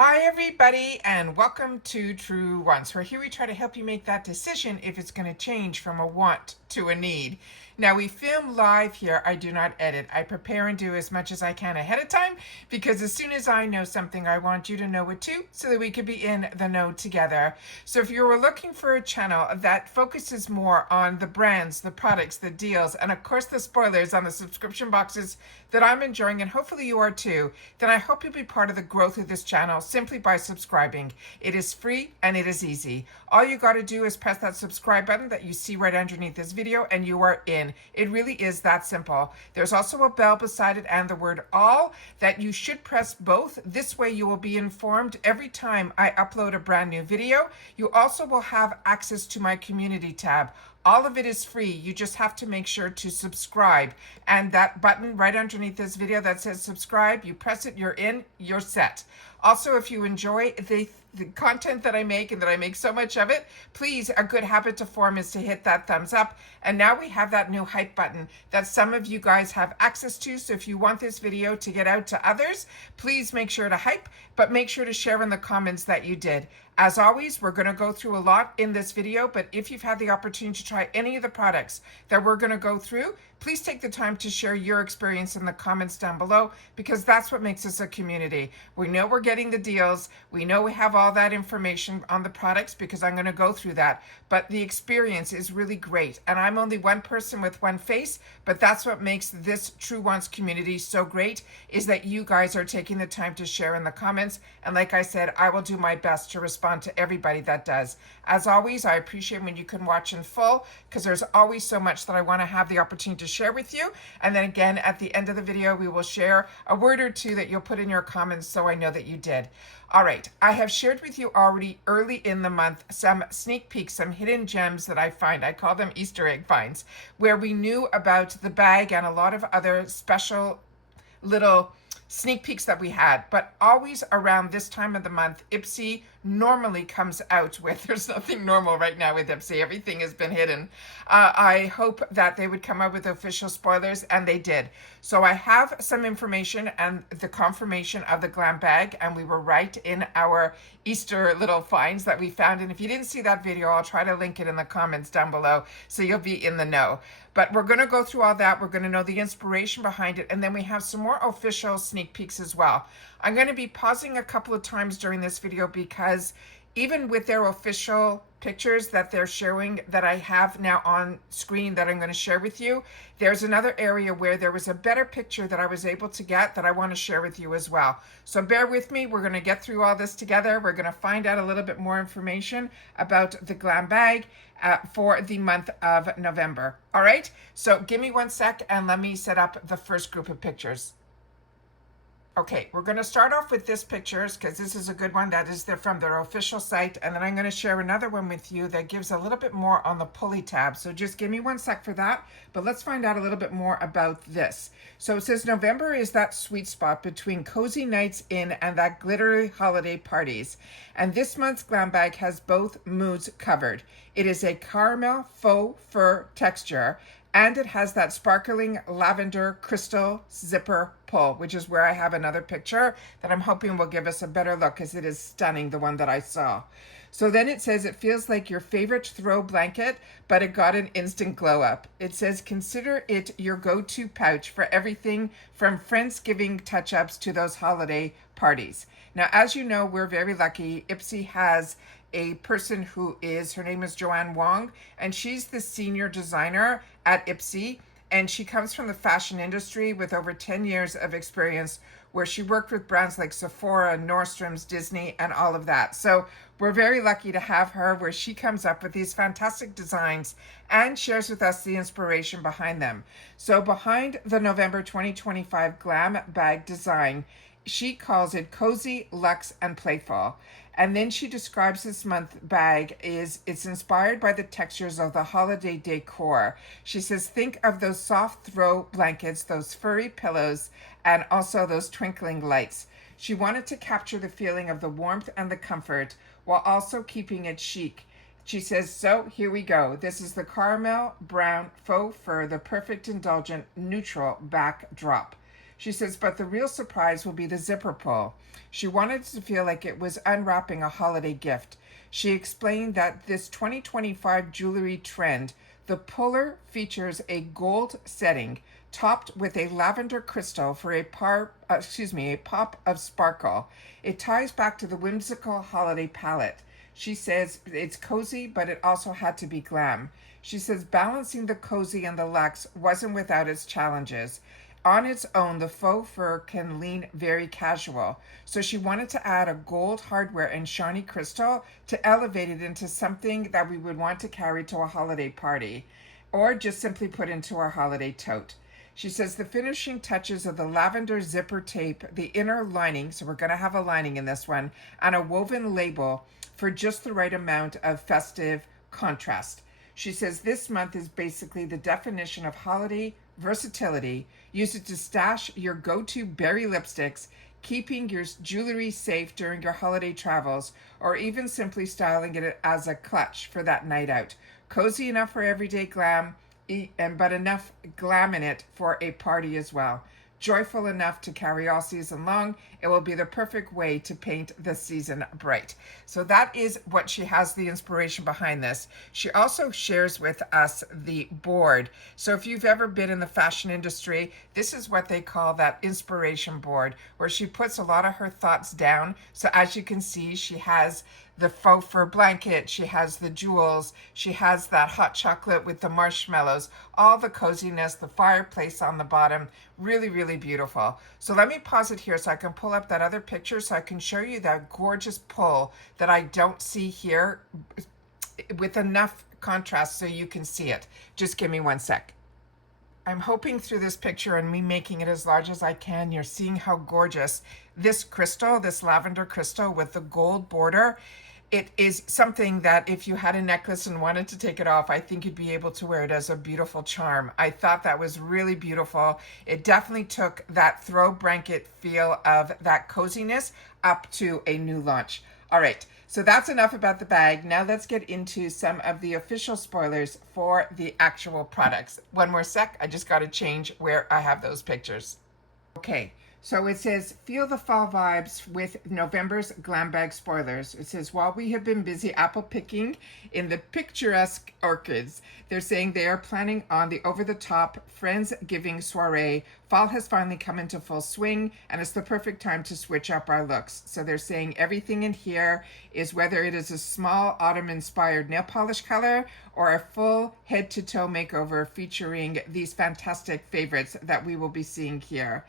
Hi everybody, and welcome to Truewants, where here we try to help you make that decision if it's going to change from a want to a need. Now, we film live here. I do not edit. I prepare and do as much as I can ahead of time, because as soon as I know something, I want you to know it too, so that we could be in the know together. So if you were looking for a channel that focuses more on the brands, the products, the deals, and of course the spoilers on the subscription boxes that I'm enjoying, and hopefully you are too, then I hope you'll be part of the growth of this channel simply by subscribing. It is free and it is easy. All you got to do is press that subscribe button that you see right underneath this video and you are in. It really is that simple. There's also a bell beside it and the word all that you should press both. This way you will be informed every time I upload a brand new video. You also will have access to my community tab. All of it is free. You just have to make sure to subscribe. And that button right underneath this video that says subscribe, you press it, you're in, you're set. Also, if you enjoy the content that I make and that I make so much of it, please, a good habit to form is to hit that thumbs up. And now we have that new hype button that some of you guys have access to. So if you want this video to get out to others, please make sure to hype, but make sure to share in the comments that you did. As always, we're going to go through a lot in this video, but if you've had the opportunity to try any of the products that we're going to go through, please take the time to share your experience in the comments down below, because that's what makes us a community. We know we're getting the deals. We know we have all that information on the products, because I'm going to go through that, but the experience is really great. And I'm only one person with one face, but that's what makes this Truewants community so great, is that you guys are taking the time to share in the comments. And like I said, I will do my best to respond to everybody that does. As always, I appreciate when you can watch in full, because there's always so much that I want to have the opportunity to share with you. And then again, at the end of the video, we will share a word or two that you'll put in your comments so I know that you did. All right, I have shared with you already early in the month some sneak peeks, some hidden gems that I find. I call them Easter egg finds, where we knew about the bag and a lot of other special little sneak peeks that we had. But always around this time of the month, IPSY normally comes out with, there's nothing normal right now with IPSY, everything has been hidden. I hope that they would come out with official spoilers, and they did. So I have some information and the confirmation of the Glam bag, and we were right in our Easter little finds that we found. And if you didn't see that video, I'll try to link it in the comments down below so you'll be in the know. But we're going to go through all that. We're going to know the inspiration behind it, and then we have some more official sneak peeks as well. I'm going to be pausing a couple of times during this video, because even with their official pictures that they're showing that I have now on screen that I'm going to share with you, there's another area where there was a better picture that I was able to get that I want to share with you as well. So bear with me. We're going to get through all this together. We're going to find out a little bit more information about the Glam bag for the month of November. All right, so give me 1 sec and let me set up the first group of pictures. Okay, we're going to start off with this pictures, because this is a good one. That is from their official site. And then I'm going to share another one with you that gives a little bit more on the pulley tab. So just give me 1 sec for that. But let's find out a little bit more about this. So it says November is that sweet spot between cozy nights in and that glittery holiday parties. And this month's Glam bag has both moods covered. It is a caramel faux fur texture, and it has that sparkling lavender crystal zipper pull, which is where I have another picture that I'm hoping will give us a better look, because it is stunning, the one that I saw. So then it says it feels like your favorite throw blanket, but it got an instant glow up. It says consider it your go-to pouch for everything from Friendsgiving touch-ups to those holiday parties. Now, as you know, we're very lucky. IPSY has a person who is, her name is Joanne Wong, and she's the senior designer at IPSY, and she comes from the fashion industry with over 10 years of experience, where she worked with brands like Sephora, Nordstrom's, Disney, and all of that. So we're very lucky to have her, where she comes up with these fantastic designs and shares with us the inspiration behind them. So behind the November 2025 Glam bag design, she calls it cozy, luxe, and playful. And then she describes this month bag it's inspired by the textures of the holiday decor. She says, think of those soft throw blankets, those furry pillows, and also those twinkling lights. She wanted to capture the feeling of the warmth and the comfort while also keeping it chic. She says, so here we go. This is the caramel brown faux fur, the perfect indulgent neutral backdrop. She says, but the real surprise will be the zipper pull. She wanted to feel like it was unwrapping a holiday gift. She explained that this 2025 jewelry trend, the puller features a gold setting topped with a lavender crystal for a pop of sparkle. It ties back to the whimsical holiday palette. She says it's cozy, but it also had to be glam. She says balancing the cozy and the luxe wasn't without its challenges. On its own, the faux fur can lean very casual, so she wanted to add a gold hardware and shiny crystal to elevate it into something that we would want to carry to a holiday party, or just simply put into our holiday tote. She says the finishing touches of the lavender zipper tape, the inner lining, so we're going to have a lining in this one, and a woven label for just the right amount of festive contrast. She says this month is basically the definition of holiday versatility. Use it to stash your go-to berry lipsticks, keeping your jewelry safe during your holiday travels, or even simply styling it as a clutch for that night out. Cozy enough for everyday glam, but enough glam in it for a party as well. Joyful enough to carry all season long. It will be the perfect way to paint the season bright. So that is what she has, the inspiration behind this. She also shares with us the board. So if you've ever been in the fashion industry, this is what they call that inspiration board, where she puts a lot of her thoughts down. So as you can see, she has the faux fur blanket, she has the jewels, she has that hot chocolate with the marshmallows, all the coziness, the fireplace on the bottom. Really, really beautiful. So let me pause it here so I can pull up that other picture so I can show you that gorgeous pull that I don't see here with enough contrast so you can see it. Just give me one sec. I'm hoping through this picture and me making it as large as I can, you're seeing how gorgeous this crystal, this lavender crystal with the gold border, it is something that if you had a necklace and wanted to take it off, I think you'd be able to wear it as a beautiful charm. I thought that was really beautiful. It definitely took that throw blanket feel of that coziness up to a new launch. All right, so that's enough about the bag. Now let's get into some of the official spoilers for the actual products. One more sec, I just got to change where I have those pictures. Okay. So it says, feel the fall vibes with November's Glam Bag spoilers. It says, while we have been busy apple picking in the picturesque orchids, they're saying they are planning on the over-the-top Friendsgiving soiree. Fall has finally come into full swing, and it's the perfect time to switch up our looks. So they're saying everything in here is whether it is a small autumn-inspired nail polish color or a full head-to-toe makeover featuring these fantastic favorites that we will be seeing here.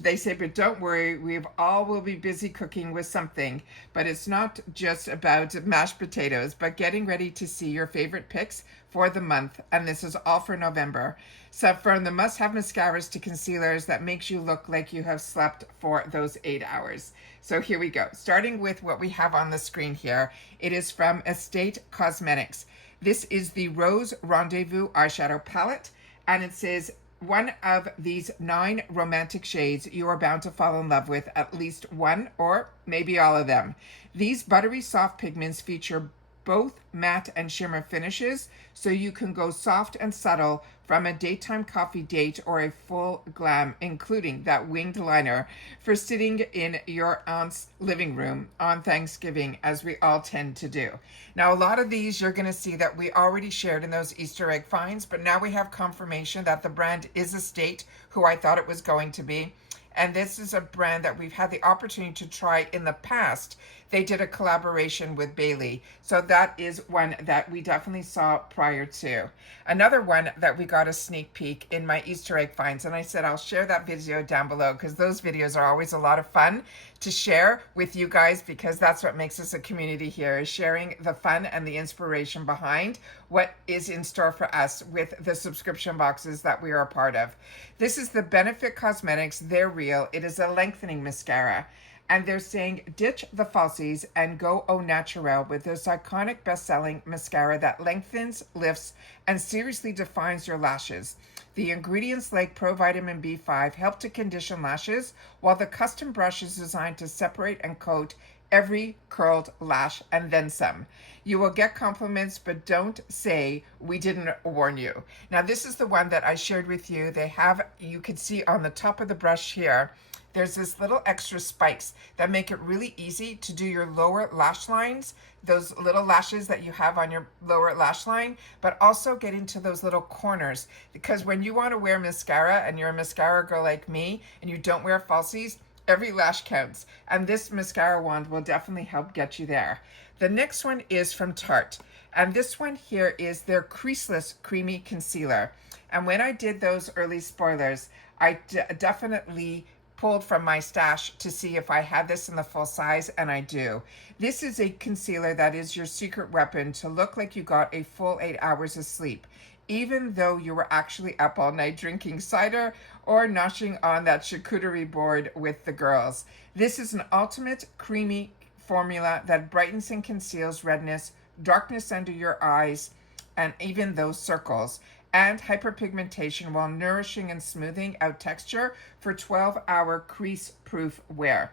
They say, but don't worry, we all will be busy cooking with something. But it's not just about mashed potatoes, but getting ready to see your favorite picks for the month. And this is all for November. So from the must-have mascaras to concealers that makes you look like you have slept for those 8 hours. So here we go. Starting with what we have on the screen here. It is from Estate Cosmetics. This is the Rose Rendezvous eyeshadow palette. And it says, one of these 9 romantic shades you are bound to fall in love with, at least one or maybe all of them. These buttery soft pigments feature both matte and shimmer finishes, so you can go soft and subtle from a daytime coffee date or a full glam, including that winged liner for sitting in your aunt's living room on Thanksgiving, as we all tend to do. Now, a lot of these you're going to see that we already shared in those Easter egg finds, but now we have confirmation that the brand is Estate, who I thought it was going to be. And this is a brand that we've had the opportunity to try in the past. They did a collaboration with Bailey. So that is one that we definitely saw prior to. Another one that we got a sneak peek in my Easter egg finds. And I said I'll share that video down below because those videos are always a lot of fun to share with you guys, because that's what makes us a community here, is sharing the fun and the inspiration behind what is in store for us with the subscription boxes that we are a part of. This is the Benefit Cosmetics They're Real. It is a lengthening mascara. And they're saying ditch the falsies and go au naturel with this iconic best-selling mascara that lengthens, lifts, and seriously defines your lashes. The ingredients like provitamin B5 help to condition lashes, while the custom brush is designed to separate and coat every curled lash and then some. You will get compliments, but don't say we didn't warn you. Now, this is the one that I shared with you. They have, you can see on the top of the brush here, there's this little extra spikes that make it really easy to do your lower lash lines, those little lashes that you have on your lower lash line, but also get into those little corners. Because when you want to wear mascara and you're a mascara girl like me and you don't wear falsies, every lash counts. And this mascara wand will definitely help get you there. The next one is from Tarte. And this one here is their Creaseless Creamy Concealer. And when I did those early spoilers, I definitely pulled from my stash to see if I had this in the full size, and I do. This is a concealer that is your secret weapon to look like you got a full 8 hours of sleep, even though you were actually up all night drinking cider or noshing on that charcuterie board with the girls. This is an ultimate creamy formula that brightens and conceals redness, darkness under your eyes, and even those circles, and hyperpigmentation while nourishing and smoothing out texture for 12-hour crease-proof wear.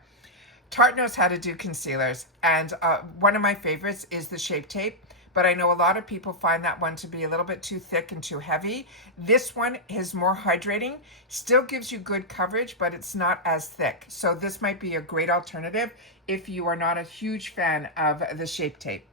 Tarte knows how to do concealers, and one of my favorites is the Shape Tape, but I know a lot of people find that one to be a little bit too thick and too heavy. This one is more hydrating, still gives you good coverage, but it's not as thick. So this might be a great alternative if you are not a huge fan of the Shape Tape.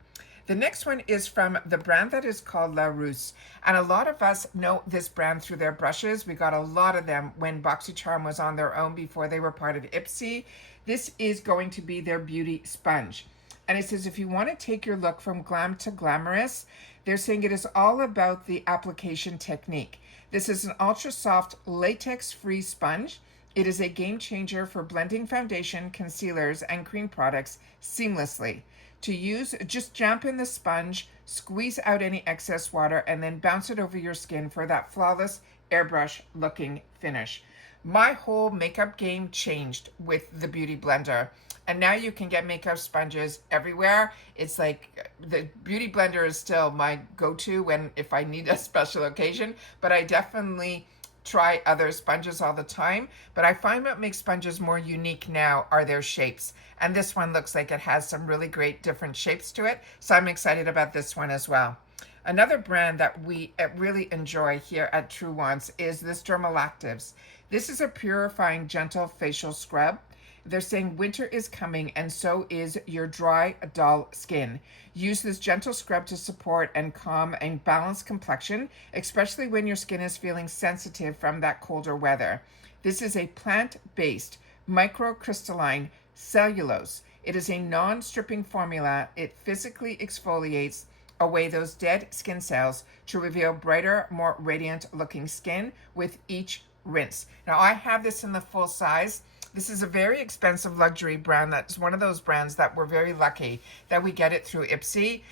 The next one is from the brand that is called La Rousse. And a lot of us know this brand through their brushes. We got a lot of them when BoxyCharm was on their own before they were part of IPSY. This is going to be their beauty sponge. And it says if you want to take your look from glam to glamorous, they're saying it is all about the application technique. This is an ultra soft latex-free sponge. It is a game changer for blending foundation, concealers, and cream products seamlessly. To use, just jump in the sponge, squeeze out any excess water, and then bounce it over your skin for that flawless airbrush looking finish. My whole makeup game changed with the Beauty Blender. And now you can get makeup sponges everywhere. It's like the Beauty Blender is still my go-to if I need a special occasion, but I definitely try other sponges all the time, but I find what makes sponges more unique now are their shapes. And this one looks like it has some really great different shapes to it. So I'm excited about this one as well. Another brand that we really enjoy here at Truewants is this Dermalactives. This is a purifying, gentle facial scrub. They're saying winter is coming and so is your dry, dull skin. Use this gentle scrub to support and calm and balance complexion, especially when your skin is feeling sensitive from that colder weather. This is a plant-based, microcrystalline cellulose. It is a non-stripping formula. It physically exfoliates away those dead skin cells to reveal brighter, more radiant looking skin with each rinse. Now I have this in the full size. This is a very expensive luxury brand. That's one of those brands that we're very lucky that we get it through IPSY.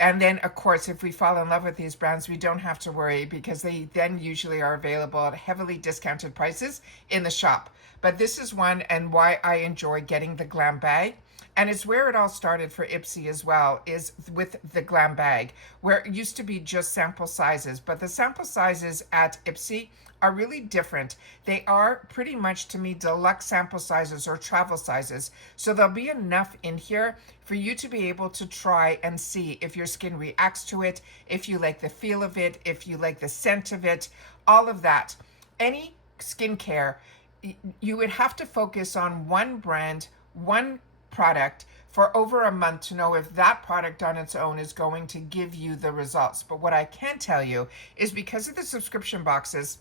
And then, of course, if we fall in love with these brands, we don't have to worry because they then usually are available at heavily discounted prices in the shop. But this is one and why I enjoy getting the Glam bag. And it's where it all started for IPSY as well, is with the Glam bag, where it used to be just sample sizes. But the sample sizes at IPSY are really different. They are pretty much, to me, deluxe sample sizes or travel sizes. So there'll be enough in here for you to be able to try and see if your skin reacts to it, if you like the feel of it, if you like the scent of it, all of that. Any skincare, you would have to focus on one brand, one product for over a month to know if that product on its own is going to give you the results. But what I can tell you is because of the subscription boxes,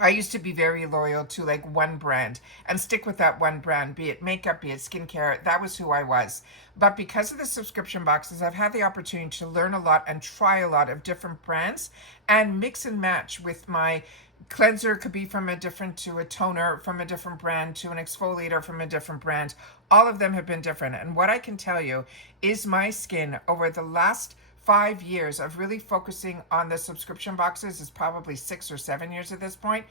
I used to be very loyal to like one brand and stick with that one brand, be it makeup, be it skincare. That was who I was. But because of the subscription boxes, I've had the opportunity to learn a lot and try a lot of different brands and mix and match with my cleanser. Could be from a different, to a toner from a different brand, to an exfoliator from a different brand. All of them have been different. And what I can tell you is my skin over the last 5 years of really focusing on the subscription boxes, is probably 6 or 7 years at this point.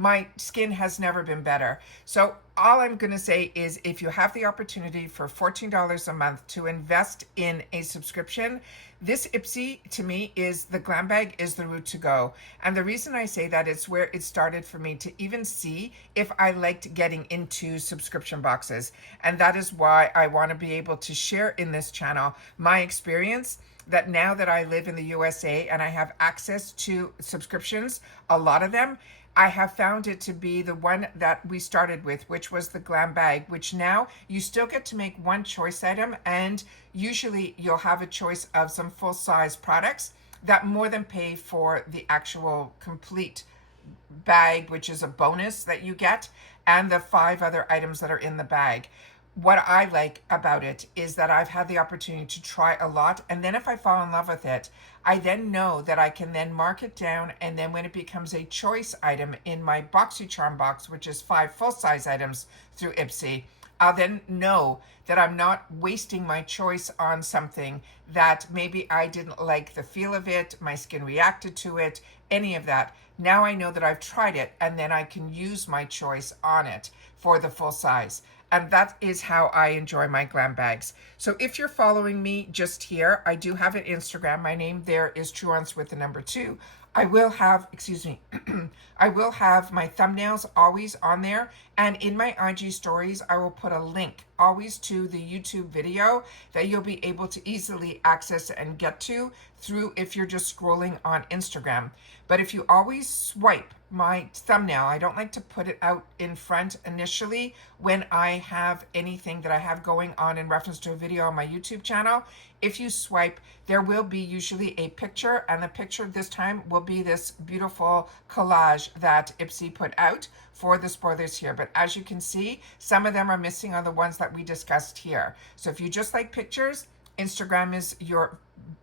my skin has never been better. So all I'm going to say is, if you have the opportunity for $14 a month to invest in a subscription, this IPSY to me is the Glam bag is the route to go. And the reason I say that, it's where it started for me to even see if I liked getting into subscription boxes. And that is why I want to be able to share in this channel my experience, that now that I live in the USA and I have access to subscriptions, a lot of them, I have found it to be the one that we started with, which was the Glam bag, which now you still get to make one choice item, and usually you'll have a choice of some full-size products that more than pay for the actual complete bag, which is a bonus that you get, and the 5 other items that are in the bag. What I like about it is that I've had the opportunity to try a lot, and then if I fall in love with it, I then know that I can then mark it down, and then when it becomes a choice item in my BoxyCharm box, which is 5 full-size items through IPSY, I'll then know that I'm not wasting my choice on something that maybe I didn't like the feel of it, my skin reacted to it, any of that. Now I know that I've tried it, and then I can use my choice on it for the full size. And that is how I enjoy my Glam bags. So if you're following me just here, I do have an Instagram. My name there is Truewants with the number 2. I will have, excuse me, I will have my thumbnails always on there. And in my IG stories, I will put a link always to the YouTube video that you'll be able to easily access and get to through if you're just scrolling on Instagram. But if you always swipe my thumbnail, I don't like to put it out in front initially when I have anything that I have going on in reference to a video on my YouTube channel. If you swipe, there will be usually a picture, and the picture this time will be this beautiful collage that IPSY put out for the spoilers here. But as you can see, some of them are missing on the ones that we discussed here. So if you just like pictures, Instagram is your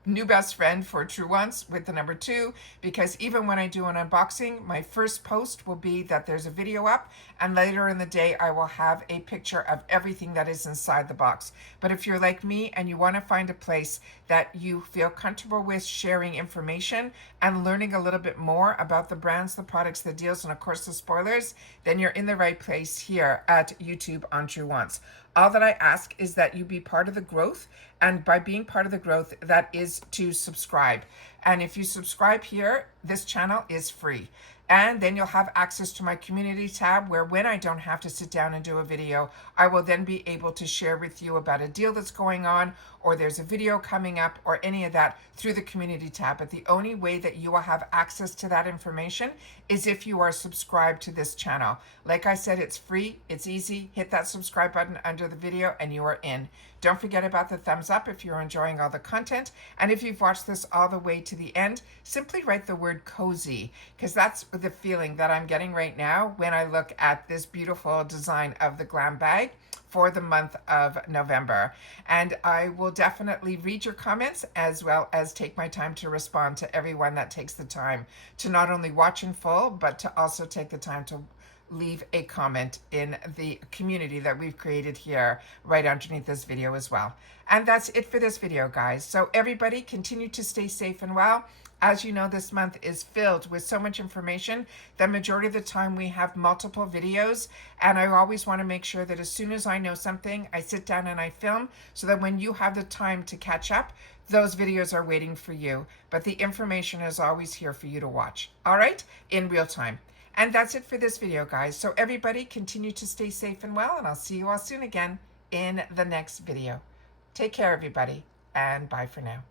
new best friend for Truewants with the number 2, because even when I do an unboxing, my first post will be that there's a video up, and later in the day I will have a picture of everything that is inside the box. But if you're like me and you want to find a place that you feel comfortable with sharing information and learning a little bit more about the brands, the products, the deals, and of course the spoilers, then you're in the right place here at YouTube on Truewants. All that I ask is that you be part of the growth, and by being part of the growth, that is to subscribe. And if you subscribe here, this channel is free. And then you'll have access to my community tab, where when I don't have to sit down and do a video, I will then be able to share with you about a deal that's going on, or there's a video coming up, or any of that through the community tab. But the only way that you will have access to that information is if you are subscribed to this channel. Like I said, it's free, it's easy. Hit that subscribe button under the video and you are in. Don't forget about the thumbs up if you're enjoying all the content. And if you've watched this all the way to the end, simply write the word cozy, because that's the feeling that I'm getting right now when I look at this beautiful design of the Glam bag for the month of November. And I will definitely read your comments, as well as take my time to respond to everyone that takes the time to not only watch in full, but to also take the time to leave a comment in the community that we've created here right underneath this video as well. And that's it for this video, guys. So everybody continue to stay safe and well. As you know, this month is filled with so much information. The majority of the time we have multiple videos, and I always want to make sure that as soon as I know something, I sit down and I film, so that when you have the time to catch up, those videos are waiting for you. But the information is always here for you to watch, all right, in real time. And that's it for this video, guys. So everybody continue to stay safe and well, and I'll see you all soon again in the next video. Take care, everybody, and bye for now.